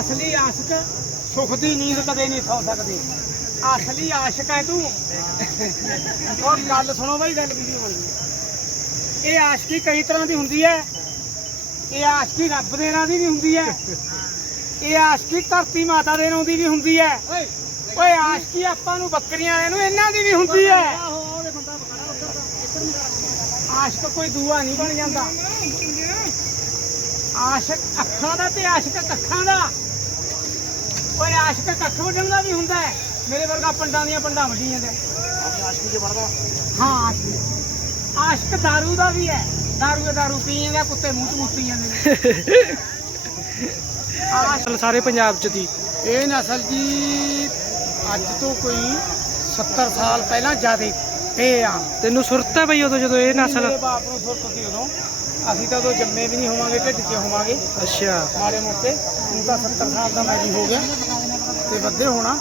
ਅਸਲੀ ਆਸ਼ਕ ਸੁਖ ਦੀ ਨੀਂਦ ਕਦੇ ਨਹੀਂ ਸੌ ਸਕਦੇ। ਅਸਲੀ ਆਸ਼ਕ ਹੈ ਤੂੰ। ਔਰ ਗੱਲ ਸੁਣੋ ਬਈ, ਗੱਲ ਵੀਡੀਓ ਬਣਦੀ ਇਹ ਆਸ਼ਕੀ ਕਈ ਤਰ੍ਹਾਂ ਦੀ ਹੁੰਦੀ ਹੈ। ਇਹ ਆਸ਼ਕੀ ਰੱਬ ਦੇ ਨਾਂ ਦੀ ਵੀ ਹੁੰਦੀ ਹੈ। ਇਹ ਆਸ਼ਕੀ ਧਰਤੀ ਮਾਤਾ ਦੇ ਨਾਂ ਦੀ ਵੀ ਹੁੰਦੀ ਹੈ। ਓਏ ਆਸ਼ਕੀ, ਆਪਾਂ ਨੂੰ ਬੱਕਰੀਆਂ ਵਾਲਿਆਂ ਨੂੰ ਇਹਨਾਂ ਦੀ ਵੀ ਹੁੰਦੀ ਹੈ। ਆਸ਼ਕ ਕੋਈ ਦੂਆ ਨਹੀਂ ਬਣ ਜਾਂਦਾ। ਆਸ਼ਕ ਅੱਖਾਂ ਦਾ ਤੇ ਆਸ਼ਕ ਕੱਖਾਂ ਦਾ ਓਏ ਆਸ਼ਕ ਕੱਖ ਵੱਢਣ ਦਾ ਵੀ ਹੁੰਦਾ ਹੈ ਮੇਰੇ ਵਰਗਾ ਪੰਡਾਂ ਦੀਆਂ ਪੰਡਾਂ ਵੱਢੀ ਜਾਂਦੇ ਆਸ਼ਕੀ ਚ ਵੜਦਾ ਹਾਂ ਆਸ਼ਕ ਆਸ਼ਕ दारू ਦਾ ਵੀ ਹੈ दारू ਦਾ दारू ਪੀ ਜਾਂਦਾ ਕੁੱਤੇ ਮੂੰਹ ਚ ਮੁੱਤੀ ਜਾਂਦੇ ਨੇ ਆਸ਼ਕ ਸਾਰੇ ਪੰਜਾਬ ਚ ਦੀ ਇਹ ਨਸਲ ਜੀ ਅੱਜ ਤੋਂ ਕੋਈ 70 ਸਾਲ ਪਹਿਲਾਂ ਜਿਆਦੇ ਇਹ ਆ ਤੈਨੂੰ ਸੁਰਤ ਹੈ ਬਈ ਉਦੋਂ ਜਦੋਂ ਇਹ ਨਸਲ ਮੇਰੇ ਬਾਪ ਨੂੰ ਸੁਰਤ ਸੀ ਉਦੋਂ ਅਸੀਂ ਤਾਂ ਉਦੋਂ ਜੰਮੇ ਵੀ ਨਹੀਂ ਹੋਵਾਂਗੇ ਢਿੱਡ 'ਚ ਹੋਵਾਂਗੇ। ਅੱਛਾ। ਮਾੜੇ ਮੋਟੇ। ਹੁਣ ਤਾਂ 70 ਸਾਲ ਦਾ ਮੈਂ ਵੀ ਹੋ ਗਿਆ। ਤੇ ਵੱਧੇ ਹੋਣਾ।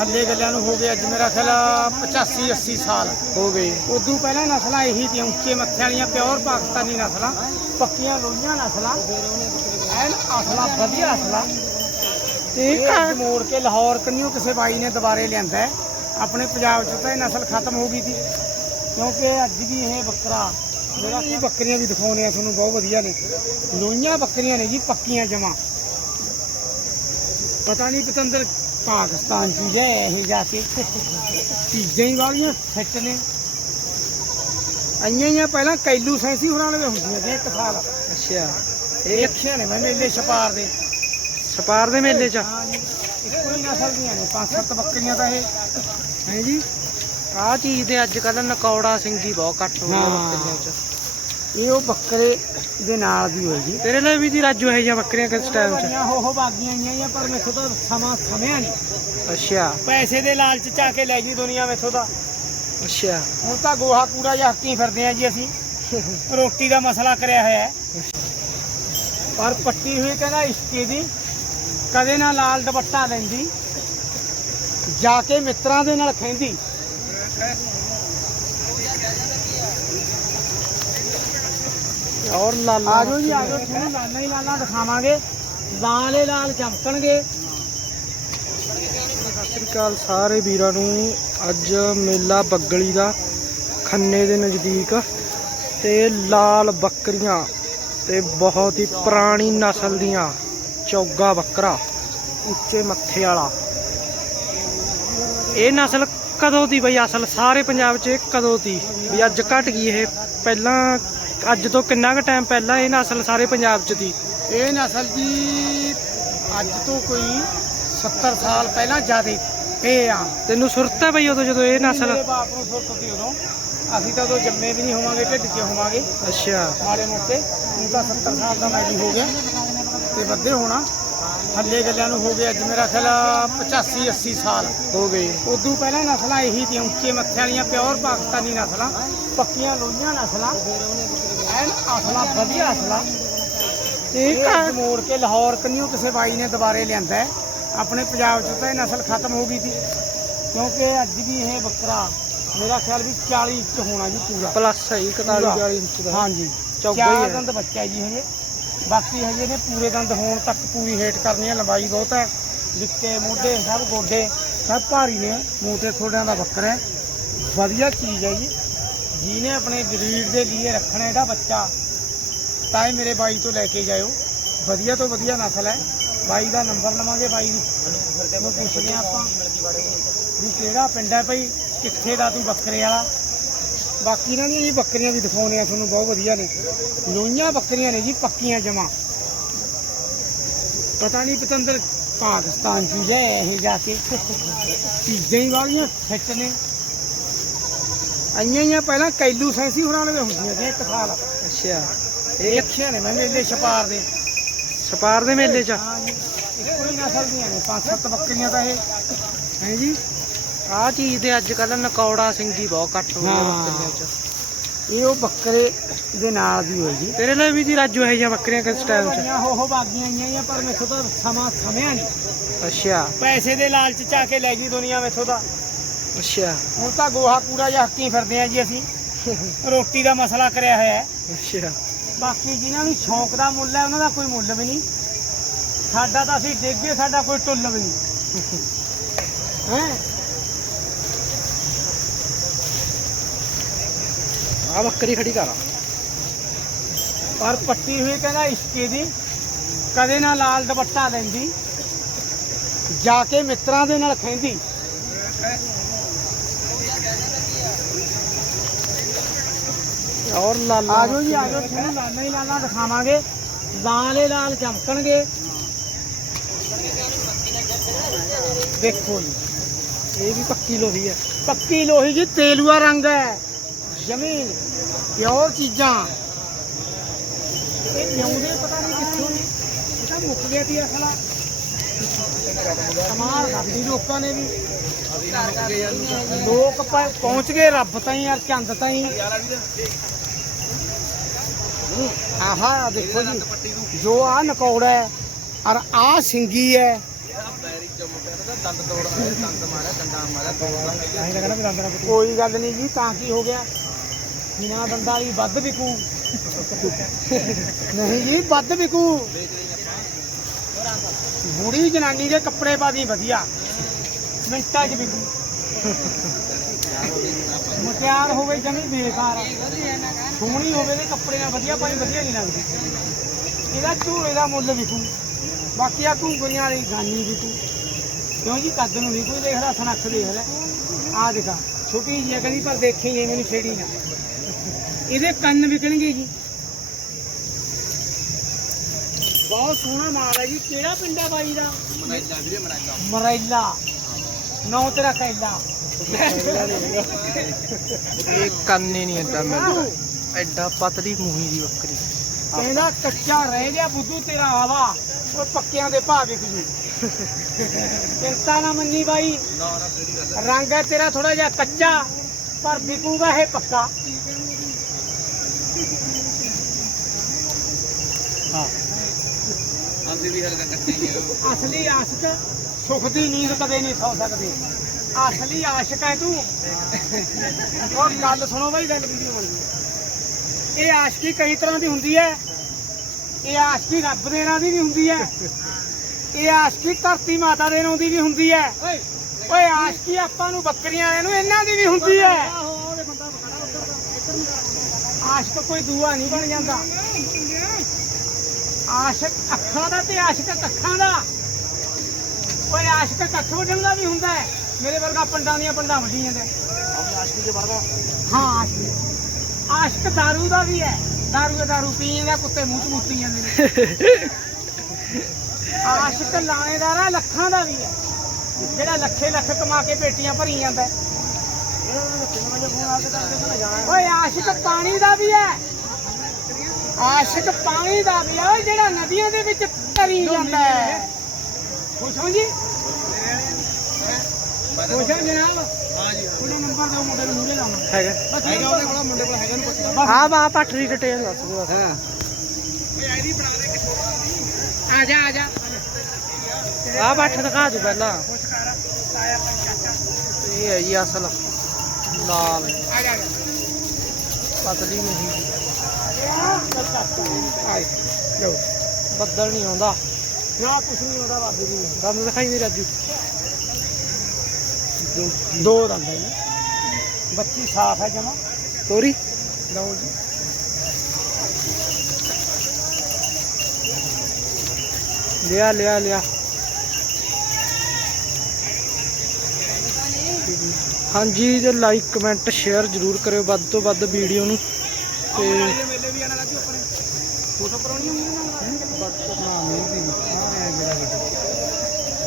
ਹੱਲੇ ਗੱਲਿਆਂ ਨੂੰ ਹੋ ਗਏ ਅੱਜ ਮੇਰਾ ਖਿਆਲ ਆ 85 80 ਸਾਲ। ਹੋ ਗਈ ਉਦੋਂ ਪਹਿਲਾਂ ਨਸਲਾਂ ਇਹੀ ਤੀ ਉੱਚੇ ਮੱਥੇ ਵਾਲੀਆਂ ਪਿਓਰ ਪਾਕਿਸਤਾਨੀ ਨਸਲਾਂ ਪੱਕੀਆਂ ਲੋਹੀਆਂ ਨਸਲਾਂ। ਐਨ ਅਸਲਾ ਵਧੀਆ ਅਸਲਾ। ਤੇ ਇਹ ਅੱਜ ਮੋੜ ਕੇ ਲਾਹੌਰ ਕੰਨਿਓ ਕਿਸੇ ਬਾਈ ਨੇ ਦੁਬਾਰੇ ਲਿਆਂਦਾ ਹੈ। ਆਪਣੇ ਪੰਜਾਬ 'ਚ ਤਾਂ ਇਹ ਨਸਲ ਖਤਮ ਹੋ ਗਈ ਸੀ। ਕਿਉਂਕਿ ਅੱਜ ਵੀ ਇਹ ਬੱਕਰਾ ਕੀ ਬੱਕਰੀਆਂ ਵੀ ਦਿਖਾਉਣੇ ਆ ਤੁਹਾਨੂੰ ਬਹੁਤ ਵਧੀਆ ਨੇ। ਲੋਹੀਆਂ ਬੱਕਰੀਆਂ ਨੇ ਜੀ ਪੱਕੀਆਂ ਜਮਾ। ਪਤਾ ਨਹੀਂ ਪਤੰਦਰ ਪਾਕਿਸਤਾਨ ਚ ਜੇ ਇਹ ਜਾ ਕੇ। ਚੀਜ਼ਾਂ ਹੀ ਵਾਲੀਆਂ ਫਿੱਟ ਨੇ। ਆਈਆਂ ਹੀ ਪਹਿਲਾਂ ਕੈਲੂ ਸੈਂਸੀ ਹੋਰਾਂ ਲਵੇ ਹੁੰਦੀਆਂ ਸੀ ਇੱਕ ਸਾਲ। ਅੱਛਾ। ਇਹ ਅੱਖੀਆਂ ਨੇ ਮੈਂ ਮੇਲੇ ਛਪਾਰ ਦੇ। ਸਪਾਰ ਦੇ ਮੇਲੇ ਚ? ਹਾਂ ਜੀ ਇੱਕੋ ਹੀ ਨਸਲ ਦੀਆਂ ਨੇ ਪੰਜ ਸੱਤ ਬੱਕਰੀਆਂ ਤਾਂ ਇਹ। ਹੈ ਜੀ? ਆਹ ਚੀਜ਼ ਦੇ ਅੱਜ ਕੱਲ ਨਕੌੜਾ ਸਿੰਘੀ ਬਹੁਤ ਘੱਟ ਹੋ ਗਿਆ ਹਾਂ। ਬੱਕਰੀਆਂ ਚ। ਇਹ ਉਹ ਬੱਕਰੇ ਦੇ ਨਾਲ ਦੀ ਹੋਈ ਜੀ ਤੇਰੇ ਲਈ ਵੀ ਦੀ ਰਾਜੂ ਹੈ ਜਾਂ ਬੱਕਰੀਆਂ ਕਿਸ ਟਾਈਮ ਚ? ਹੋ ਹੋ ਬਾਗੀਆਂ ਆਈਆਂ ਆ ਪਰ ਮੈਥੋਂ ਤਾਂ ਸਮਾਂ ਸਮਿਆ ਨਹੀਂ। ਅੱਛਾ। ਪੈਸੇ ਦੇ ਲਾਲਚ ਚ ਆ ਕੇ ਲੈ ਗਈ ਦੁਨੀਆ ਮੈਥੋਂ ਤਾਂ। ਅੱਛਾ। ਹੁਣ ਤਾਂ ਗੋਹਾ ਕੂੜਾ ਜਾਂ ਹੱਕੀ ਫਿਰਦੇ ਆ ਜੀ ਅਸੀਂ। ਰੋਟੀ ਦਾ ਮਸਲਾ ਕਰਿਆ ਹੋਇਆ ਹੈ। ਪਰ ਪੱਟੀ ਹੋਈ ਕਹਿੰਦਾ ਇਸ਼ਕੇ ਦੀ ਕਦੇ ਨਾ ਲਾਲ ਦੁਪੱਟਾ ਲੈਂਦੀ ਜਾ ਕੇ ਮਿੱਤਰਾਂ ਦੇ ਨਾਲ ਖੈਂਦੀ ਔਰ ਲਾਲਾ। ਆਜੋ ਜੀ ਆਜੋ ਤੁਹਾਨੂੰ ਲਾਲਾਂ ਹੀ ਲਾਲਾਂ ਦਿਖਾਵਾਂਗੇ। ਲਾਲੇ ਲਾਲ ਚਮਕਣਗੇ। ਸਤਿ ਸ੍ਰੀ ਅਕਾਲ ਸਾਰੇ ਵੀਰਾਂ ਨੂੰ। ਅੱਜ ਮੇਲਾ ਬੱਗਲੀ ਦਾ ਖੰਨੇ ਦੇ ਨਜ਼ਦੀਕ। ਤੇ ਲਾਲ ਬੱਕਰੀਆਂ ਤੇ ਬਹੁਤ ਹੀ ਪੁਰਾਣੀ ਨਸਲ ਦੀਆਂ ਚੌਗਾ ਬੱਕਰਾ ਉੱਚੇ ਮੱਥੇ ਵਾਲਾ। ਇਹ ਨਸਲ ਕਦੋਂ ਦੀ ਬਈ ਅਸਲ ਸਾਰੇ ਪੰਜਾਬ 'ਚ ਇਹ ਕਦੋਂ ਦੀ? ਵੀ ਅੱਜ ਘਟ ਗਈ ਇਹ। ਪਹਿਲਾਂ ਅੱਜ ਤੋਂ ਕਿੰਨਾ ਕੁ ਟਾਈਮ ਪਹਿਲਾਂ ਇਹ ਨਸਲ ਸਾਰੇ ਪੰਜਾਬ 'ਚ ਦੀ? ਇਹ ਨਸਲ ਜੀ ਅੱਜ ਤੋਂ ਕੋਈ 70 ਸਾਲ ਪਹਿਲਾਂ ਜਿਆਦੇ। ਇਹ ਆ। ਤੈਨੂੰ ਸੁਰਤ ਹੈ ਬਈ ਉਦੋਂ ਜਦੋਂ ਇਹ ਨਸਲ ਮੇਰੇ ਬਾਪ ਨੂੰ ਸੁਰਤ ਸੀ ਉਦੋਂ। ਅਸੀਂ ਤਾਂ ਉਦੋਂ ਜੰਮੇ ਵੀ ਨਹੀਂ ਹੋਵਾਂਗੇ ਢਿੱਡ 'ਚ ਹੋਵਾਂਗੇ। ਅੱਛਾ। ਮਾੜੇ ਮੋਟੇ। ਹੁਣ ਤਾਂ 70 ਸਾਲ ਦਾ ਮੈਂ ਵੀ ਹੋ ਗਿਆ। ਤੇ ਵੱਧੇ ਹੋਣਾ। ਹੱਲੇ ਗੱਲਿਆਂ ਨੂੰ ਹੋ ਗਏ ਅੱਜ ਮੇਰਾ ਖਿਆਲ ਆ 85 80 ਸਾਲ। ਹੋ ਗਈ ਉਦੋਂ ਪਹਿਲਾਂ ਨਸਲਾਂ ਇਹੀ ਤੀ ਉੱਚੇ ਮੱਥੇ ਵਾਲੀਆਂ ਪਿਓਰ ਪਾਕਿਸਤਾਨੀ ਨਸਲਾਂ ਪੱਕੀਆਂ ਲੋਹੀਆਂ ਨਸਲਾਂ ਐਨ ਅਸਲਾ ਵਧੀਆ ਅਸਲਾ। ਇਹ ਅੱਜ ਮੋੜ ਕੇ ਲਾਹੌਰ ਕੰਨਿਓ ਕਿਸੇ ਬਾਈ ਨੇ ਦੁਬਾਰੇ ਲਿਆਂਦਾ। ਆਪਣੇ ਪੰਜਾਬ 'ਚ ਤਾਂ ਇਹ ਨਸਲ ਖਤਮ ਹੋ ਗਈ ਸੀ। ਕਿਉਂਕਿ ਅੱਜ ਵੀ ਇਹ ਬੱਕਰਾ ਮੇਰਾ ਖਿਆਲ ਵੀ 40 ਇੰਚ ਹੋਣਾ ਜੀ ਪੂਰਾ। ਪਲੱਸ ਹੈ 41 40 ਇੰਚ ਦਾ। ਹਾਂਜੀ। ਚੌਗਾ ਹੀ ਹੈ। ਦੰਦ ਬੱਚਾ ਜੀ ਹਜੇ ਬਾਕੀ ਹਜੇ ਨੇ ਪੂਰੇ ਦੰਦ ਹੋਣ ਤੱਕ ਪੂਰੀ ਹੇਠ ਕਰਨੀ ਹੈ ਲੰਬਾਈ ਬਹੁਤ ਹੈ ਵਿੱਕੇ ਮੋਢੇ, ਸਭ ਗੋਡੇ, ਸਭ ਭਾਰੀ ਨੇ। ਮੋਟੇ ਥੋੜਿਆਂ ਦਾ ਬੱਕਰਾ ਹੈ। ਵਧੀਆ ਚੀਜ਼ ਹੈ ਜੀ। ਜਿਹਨੇ ਆਪਣੇ ਬਰੀਡ ਦੇ ਲਈ ਰੱਖਣਾ ਇਹਦਾ ਬੱਚਾ, ਤਾਂ ਇਹ ਮੇਰੇ ਬਾਈ ਤੋਂ ਲੈ ਕੇ ਜਾਇਓ। ਵਧੀਆ ਤੋਂ ਵਧੀਆ ਨਸਲ ਹੈ। ਬਾਈ ਦਾ ਨੰਬਰ ਲਵਾਂਗੇ ਬਾਈ ਨੂੰ ਪੁੱਛਦੇ ਹਾਂ ਆਪਾਂ ਵੀ ਕਿਹੜਾ ਪਿੰਡ ਹੈ ਭਾਈ, ਕਿੱਥੇ ਦਾ ਤੂੰ ਬੱਕਰੇ ਵਾਲਾ? ਬਾਕੀ ਇਹਨਾਂ ਦੀਆਂ ਜੀ ਬੱਕਰੀਆਂ ਵੀ ਦਿਖਾਉਣੇ ਆ ਤੁਹਾਨੂੰ ਬਹੁਤ ਵਧੀਆ ਨੇ। ਲੋਹੀਆਂ ਬੱਕਰੀਆਂ ਨੇ ਜੀ ਪੱਕੀਆਂ ਜਮਾ। ਪਤਾ ਨਹੀਂ ਪਤੰਦਰ ਪਾਕਿਸਤਾਨ ਚ ਜੇ ਇਹ ਜਾ ਕੇ। ਚੀਜ਼ਾਂ ਹੀ ਵਾਲੀਆਂ ਫਿੱਟ ਨੇ। ਆਈਆਂ ਹੀ ਪਹਿਲਾਂ ਕੈਲੂ ਸੈਂਸੀ ਹੋਰਾਂ ਲਵੇ ਹੁੰਦੀਆਂ ਸੀ ਇੱਕ ਸਾਲ। ਅੱਛਾ। ਇਹ ਅੱਖੀਆਂ ਨੇ ਮੈਂ ਮੇਲੇ ਛਪਾਰ ਦੇ। ਸਪਾਰ ਦੇ ਮੇਲੇ 'ਚ? ਹਾਂ ਜੀ ਇੱਕੋ ਹੀ ਨਸਲ ਦੀਆਂ ਨੇ ਪੰਜ ਸੱਤ ਬੱਕਰੀਆਂ ਤਾਂ ਇਹ। ਹੈ ਜੀ? ਆਹ ਚੀਜ਼ ਦੇ ਅੱਜ ਕੱਲ ਨਕੌੜਾ ਸਿੰਘੀ ਬਹੁਤ ਘੱਟ ਹੋ ਗਿਆ ਹਾਂ। ਬੱਕਰੀਆਂ 'ਚ। ਇਹ ਉਹ ਬੱਕਰੇ ਦੇ ਨਾਲ ਦੀ ਹੋਈ ਜੀ। ਤੇਰੇ ਲਈ ਵੀ ਦੀ ਰਾਜੂ ਹੈ ਜਾਂ ਬੱਕਰੀਆਂ ਕਿਸ ਟਾਈਮ 'ਚ? ਬੜੀਆਂ ਹੋ ਹੋ ਬਾਗੀਆਂ ਆਈਆਂ ਆ ਪਰ ਮੈਥੋਂ ਤਾਂ ਸਮਾਂ ਸਮਿਆ ਨਹੀਂ। ਅੱਛਾ। ਪੈਸੇ ਦੇ ਲਾਲਚ ਚ ਆ ਕੇ ਲੈ ਗਈ ਦੁਨੀਆ ਮੈਥੋਂ ਤਾਂ। ਅੱਛਾ। ਹੁਣ ਤਾਂ ਗੋਹਾ ਕੂੜਾ ਜਾਂ ਹੱਕੀ ਫਿਰਦੇ ਆ ਜੀ ਅਸੀਂ। ਰੋਟੀ ਦਾ ਮਸਲਾ ਕਰਿਆ ਹੋਇਆ ਹੈ। ਅੱਛਾ। ਬਾਕੀ ਜਿਨ੍ਹਾਂ ਨੂੰ ਸ਼ੌਂਕ ਦਾ ਮੁੱਲ ਹੈ ਉਹਨਾਂ ਦਾ ਕੋਈ ਮੁੱਲ ਵੀ ਨਹੀਂ। ਸਾਡਾ ਤਾਂ ਅਸੀਂ ਡੇਗੇ ਸਾਡਾ ਕੋਈ ਟੁੱਲ ਵੀ ਨਹੀਂ। ਹੈ? ਆ ਬੱਕਰੀ ਖੜੀ ਕਰ। ਪਰ ਪੱਟੀ ਹੋਈ ਕਹਿੰਦਾ ਇਸ਼ਕੇ ਦੀ। ਕਦੇ ਨਾ ਲਾਲ ਦੁਪੱਟਾ ਲੈਂਦੀ। ਜਾ ਕੇ ਮਿੱਤਰਾਂ ਦੇ ਨਾਲ ਖੈਂਦੀ। ਔਰ ਲਾਲਾ ਆਜੋ ਜੀ ਆਜੋ ਤੁਹਾਨੂੰ ਲਾਲਾਂ ਹੀ ਲਾਲਾਂ ਦਿਖਾਵਾਂਗੇ। ਲਾਲੇ ਲਾਲ ਚਮਕਣਗੇ। ਦੇਖੋ ਜੀ। ਇਹ ਵੀ ਪੱਕੀ ਲੋਹੀ ਹੈ। ਪੱਕੀ ਲੋਹੀ ਜੀ ਤੇਲੂਆ ਰੰਗ ਹੈ। ਜ਼ਮੀਨ। ਪਿਓਰ ਚੀਜ਼ਾਂ। ਇਹ ਲਿਆਉਂਦੇ ਪਤਾ ਨਹੀਂ ਕਿੱਥੋਂ ਨੇ। ਇਹ ਤਾਂ ਮੁੱਕ ਗਿਆ ਤੀ ਅਸਲਾ ਕਮਾਲ ਕਰਦੀ ਲੋਕਾਂ ਨੇ ਵੀ ਲੋਕ ਪਹੁੰਚ ਗਏ ਰੱਬ ਤਾਈਂ ਯਾਰ ਚੰਦ ਤਾਈਂ। ਆਹਾ ਦੇਖੋ ਜੀ ਜੋ ਆ ਨਕੌੜਾ ਹੈ ਔਰ ਆ ਸਿੰਗੀ ਹੈ। ਕੋਈ ਗੱਲ ਨਹੀਂ ਜੀ ਤਾਂ ਕੀ ਹੋ ਗਿਆ? ਬਿਨਾ ਦੰਦਾਂ ਵਾਲੀ ਵੱਧ ਵਿਕੂ। ਨਹੀਂ ਜੀ, ਵੱਧ ਵਿਕੂ। ਬੁੜੀ ਜਨਾਨੀ ਦੇ ਕੱਪੜੇ ਪਾ ਦੀ ਵਧੀਆ। ਮਿੰਟਾਂ 'ਚ ਵਿਕੂ। ਮੁਟਿਆਰ ਹੋਵੇ ਜਮੀ ਬੇਕਾਰ। ਸੋਹਣੀ ਹੋਵੇ ਤੇ ਕੱਪੜੇ ਨਾਲ ਵਧੀਆ ਪਾਈ ਵਧੀਆ ਨਹੀਂ ਲੱਗਦੀ। ਇਹਦਾ ਝੂਲੇ ਦਾ ਮੁੱਲ ਵਿਕੂ। ਬਾਕੀ ਆ ਘੁੰਗਰੀਆਂ ਵਾਲੀ ਗਾਨੀ ਵਿਕੂ। ਕਿਉਂ ਜੀ, ਕੱਦ ਨੂੰ ਨਹੀਂ ਕੋਈ ਦੇਖਦਾ, ਸਨੱਖ ਦੇਖ ਲੈ। ਆ ਦੇਖਾ, ਛੋਟੀ ਜਿਹੀ ਕਹਿੰਦੀ, ਪਰ ਦੇਖੀ ਜੇ ਮੈਨੂੰ ਛੇੜੀ ਨਾ। ਇਹਦੇ ਕੰਨ ਵਿਕਣਗੇ ਜੀ। ਬਹੁਤ ਸੋਹਣਾ ਮਾਲ ਹੈ ਜੀ। ਕਿਹੜਾ ਪਿੰਡ ਹੈ ਬਾਈ ਦਾ? ਮਰੈਲਾ ਵੀਰੇ ਮਰੈਲਾ ਮਰੈਲਾ ਨੌ ਤੇਰਾ ਕੈਲਾ ਇਹ ਕੰਨ ਨਹੀਂ ਐਡਾ ਮਿਲਦਾ। ਐਡਾ ਪਤਲੀ ਮੂੰਹੀ ਦੀ ਬੱਕਰੀ। ਕਹਿੰਦਾ ਕੱਚਾ ਰਹਿ ਗਿਆ ਬੁੱਧੂ ਤੇਰਾ ਆਵਾ। ਉਹ ਪੱਕਿਆਂ ਦੇ ਭਾਅ ਵਿਕ ਜੂ। ਚਿੰਤਾ ਨਾ ਮੰਨੀ ਬਾਈ। ਰੰਗ ਹੈ ਤੇਰਾ ਥੋੜਾ ਜਿਹਾ ਕੱਚਾ ਪਰ ਵਿਕੂਗਾ ਇਹ ਪੱਕਾ। ਹਾਂ। ਅਸਲੀ ਆਸ਼ਕ ਸੁਖ ਦੀ ਨੀਂਦ ਕਦੇ ਨਹੀਂ ਸੌ ਸਕਦੇ। ਅਸਲੀ ਆਸ਼ਕ ਹੈ ਤੂੰ। ਔਰ ਗੱਲ ਸੁਣੋ ਬਾਈ ਗੱਲ ਵੀਡੀਓ ਬਣੀ। ਇਹ ਆਸ਼ਕੀ ਕਈ ਤਰ੍ਹਾਂ ਦੀ ਹੁੰਦੀ ਹੈ। ਇਹ ਆਸ਼ਕੀ ਰੱਬ ਦੇ ਨਾਂ ਦੀ ਵੀ ਹੁੰਦੀ ਹੈ। ਇਹ ਆਸ਼ਕੀ ਧਰਤੀ ਮਾਤਾ ਦੇ ਨਾਂ ਦੀ ਵੀ ਹੁੰਦੀ ਹੈ। ਓਏ। ਆਸ਼ਕੀ ਆਪਾਂ ਨੂੰ ਬੱਕਰੀਆਂ ਵਾਲਿਆਂ ਨੂੰ ਇਹਨਾਂ ਦੀ ਵੀ ਹੁੰਦੀ ਹੈ। ਆਸ਼ਕ ਕੋਈ ਦੂਆ ਨਹੀਂ ਬਣ ਜਾਂਦਾ। ਆਸ਼ਕ ਅੱਖਾਂ ਦਾ ਤੇ ਆਸ਼ਕ ਕੱਖਾਂ ਦਾ ਓਏ ਆਸ਼ਕ ਕੱਖ ਵੱਢਣ ਦਾ ਵੀ ਹੁੰਦਾ ਹੈ ਮੇਰੇ ਵਰਗਾ ਪੰਡਾਂ ਦੀਆਂ ਪੰਡਾਂ ਵੱਢੀ ਜਾਂਦਾ ਆਸ਼ਕੀ ਦੇ ਵਰਗਾ ਹਾਂ ਆਸ਼ਕੀ ਆਸ਼ਕ दारू ਦਾ ਵੀ ਹੈ दारू ਦਾ दारू ਪੀ ਜਾਂਦਾ ਕੁੱਤੇ ਮੂੰਹ ਚ ਮੁੱਤੀ ਜਾਂਦੇ ਨੇ ਆਸ਼ਕ ਲਾਣੇਦਾਰ ਹੈ ਲੱਖਾਂ ਦਾ ਵੀ ਹੈ ਜਿਹੜਾ ਲੱਖੇ ਲੱਖ ਕਮਾ ਕੇ ਪੇਟੀਆਂ ਭਰੀ ਜਾਂਦਾ ਹੈ। ਓਏ ਆਸ਼ਕ ਪਾਣੀ ਦਾ ਵੀ ਹੈ ਆਸ਼ਕ ਪਾਣੀ ਦਾ ਵੀ ਹੈ ਓਏ ਜਿਹੜਾ ਨਦੀਆਂ ਦੇ ਵਿੱਚ ਤਰੀ ਜਾਂਦਾ ਹੈ। ਖੁਸ਼ ਹੋ ਜੀ? ਖੁਸ਼ ਹੋ ਜਨਾਬ? ਹਾਂ ਜੀ ਉਹਦਾ ਨੰਬਰ ਦਿਓ ਮੁੰਡੇ ਨੂੰ ਮੂਹਰੇ ਲਾਉਣਾ ਹੈਗਾ। ਹੈਗਾ ਉਹਦੇ ਕੋਲ ਮੁੰਡੇ ਕੋਲ ਹੈਗਾ ਨਹੀਂ ਪੁੱਛ ਆ ਬਾ ਪੱਠ ਦੀ ਡਿਟੇਲ ਦੱਸ ਦਿਓ ਬਸ। ਆ ਜਾ ਆ ਜਾ। ਆ ਪੱਠ ਦਿਖਾ ਦਿਓ ਪਹਿਲਾਂ। ਇਹ ਹੈ ਜੀ ਅਸਲ। ਲਾਲ ਆ ਪਤਲੀ ਆ ਲਓ ਬੱਦਲ ਨਹੀਂ ਆਉਂਦਾ। ਨਾ ਕੁਛ ਨਹੀਂ ਹੁੰਦਾ ਬਾਬੇ ਦੀ ਦੰਦ ਦਿਖਾਈ ਵੀ ਰਾਜੂ। ਦੋ ਦੰਦ ਹੈ ਜੀ ਬੱਚੀ ਸਾਫ਼ ਹੈ ਜਮਾ। ਤੋਰੀ। ਲਓ ਜੀ। ਲਿਆ ਲਿਆ ਲਿਆ। ਹਾਂਜੀ ਤੇ ਲਾਈਕ ਕਮੈਂਟ ਸ਼ੇਅਰ ਜਰੂਰ ਕਰਿਓ। ਵੱਧ ਤੋਂ ਵੱਧ ਵੀਡੀਓ ਨੂੰ। ਤੇ ਮੇਲੇ ਵੀ ਆਣਾ ਲੱਗੀ ਆਪਣੇ ਫੋਟੋ ਕਰਾਉਣੀ ਹੁੰਦੀ ਨਾ ਨਾ ਮਿਲਦੀ ਨਹੀਂ ਮੇਰਾ ਬੇਟਾ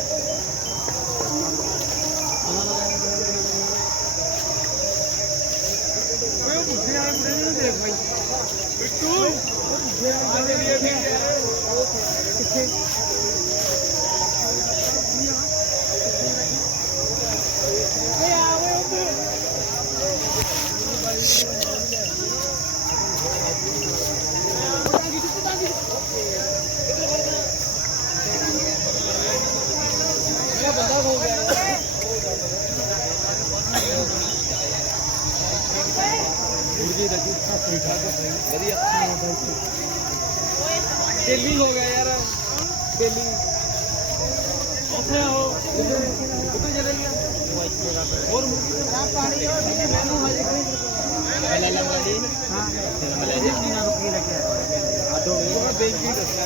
ਓਏ ਉਹ ਬੁੱਢੇ ਵਾਲੇ ਮੁੰਡੇ ਨੂੰ ਦੇਖ ਬਾਈ। ਬਿੱਟੂ ਉਹ ਬੁੱਢੇ ਵਾਲੇ ਵੀ ਕਿੱਥੇ? ਦਿੱਲੀ ਹੋ ਗਿਆ ਯਾਰ। ਦਿੱਲੀ ਉੱਥੇ ਉਹ। ਉੱਥੇ ਚਲੇ ਗਿਆ। ਹੋਰ ਪਾਣੀ ਮੈਨੂੰ ਹਜੇ ਕੋਈ ਲੈ ਲੈ ਲੈ ਹਾਂ। ਲੈ ਲੈ ਜੀ। ਨਾ ਰੁਕੀ ਲੱਗਿਆ ਇਹ ਬੇਇੱਜ਼ਤੀ ਦੱਸਣਾ